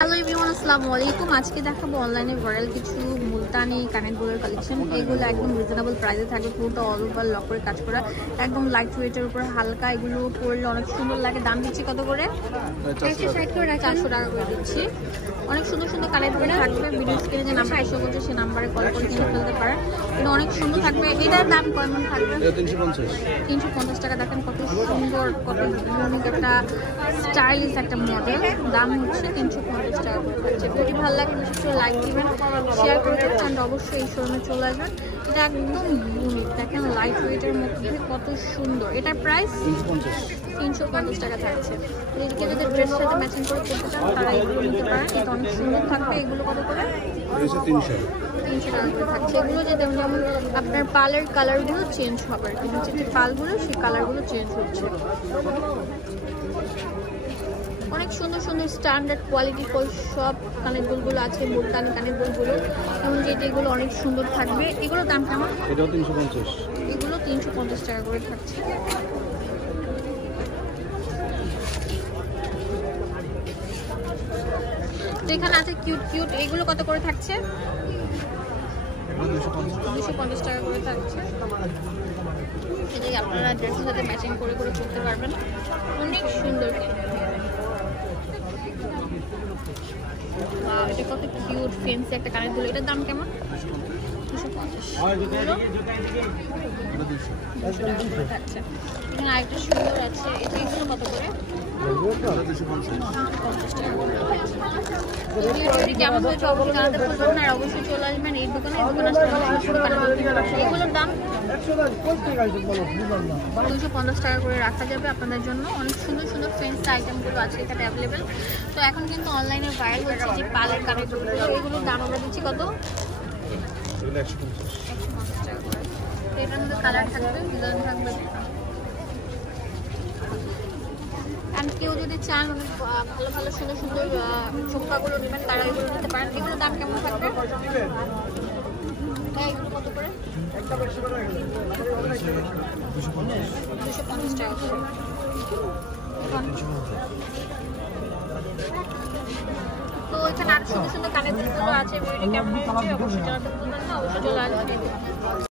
Hello everyone, আসসালামু আলাইকুম। আজকে দেখাবো অনলাইনে ভাইরাল কিছু মুলতানি কানেরগুলোর কালেকশন। এগুলো একদম রিজনেবল প্রাইসে থাকবে, পুরোটা অল ওভার লক করে কাজ করা, একদম লাইট ওয়েটের উপর হালকা। এগুলো পরলে অনেক সুন্দর লাগে। দাম দিচ্ছি কত করে? 400 টাকা করে দিচ্ছি। অনেক সুন্দর সুন্দর কানেরগুলো থাকবে। ভিডিও স্ক্রিনে যে নাম্বার শো করছে সেই নাম্বারে কল করে কিনে ফেলতে পারেন। কিন্তু অনেক সুন্দর থাকবে। এটার দাম কেমন থাকবে? 350 টাকা। দেখেন কত সুন্দর, কত ইউনিক একটা স্টাইলিশ একটা মডেল। দাম হচ্ছে 350 টাকা করে থাকছে। যদি ভালো লাগে বিশেষ করে লাইক দিবেন, শেয়ার করে দেবেন, অ্যান্ড অবশ্যই এই শোরুমে চলে আসবেন। এটা একদম ইউনিক, দেখেন লাইট ওয়েটের মধ্যে কত সুন্দর। এটার প্রাইস 350 টাকা থাকছে। এদিকে যদি ড্রেসের সাথে ম্যাচিং করে করতে চান তারা এগুলো নিতে পারেন। এটা অনেক সুন্দর থাকবে। এগুলো কত করে? 300 টাকা করে থাকছে। এগুলো যে যেমন আপনার পালের কালারগুলো চেঞ্জ হবে, কিন্তু যে পালগুলো সেই কালারগুলো চেঞ্জ হচ্ছে। অনেক সুন্দর সুন্দর স্ট্যান্ডার্ড কোয়ালিটি সব কানের দুলগুলো আছে, মুলতানি কানের দুলগুলো, যেমন যে এগুলো অনেক সুন্দর থাকবে। এগুলোর দাম কেমন? এটাও 350। এগুলো 350 টাকা করে থাকছে। তো এখানে আছে কিউট কিউট, এগুলো কত করে থাকছে? 250 টাকা করে থাকছে। এটাকে আপনারা ড্রেসের সাথে ম্যাচিং করে করে পরতে পারবেন। অনেক সুন্দর। এটা কত কিউট ফেন্সি একটা কানের দুল। এটার দাম কেমন? 250। থাকছে। এখানে আরেকটা সুন্দর আছে, এটা এগুলো কত করে? 250 টাকা করে থাকছে। কেমন হয়েছে অবশ্যই জানাতে ভুলবেন না, আর অবশ্যই চলে আসবেন এই দোকানে। এই দোকানে এগুলোর দাম 250 টাকা করে রাখা যাবে আপনাদের জন্য। অনেক সুন্দর সুন্দর ফেন্সি আইটেমগুলো আছে এখানে অ্যাভেলেবেল। তো এখন কিন্তু অনলাইনে ভাইরাল হচ্ছে যে পালের কানেরগুলো, এগুলোর দাম আমরা দিচ্ছি কত? 150 টাকা করে। এটার মধ্যে কালার থাকবে, ডিজাইন থাকবে। অ্যান্ড কেউ যদি চান অনেক ভালো ভালো সুন্দর সুন্দর ঝুমকাগুলো নেবেন, তারা এগুলো নিতে পারেন। এগুলোর দাম কেমন থাকবে? এগুলো কত করে? 250 টাকা করে। তো এখানে আরো সুন্দর সুন্দর কানের দুলগুলো আছে। ভিডিওটি কেমন হচ্ছে অবশ্যই জানাতে ভুলবেন না, অবশ্যই চলে আসবেন।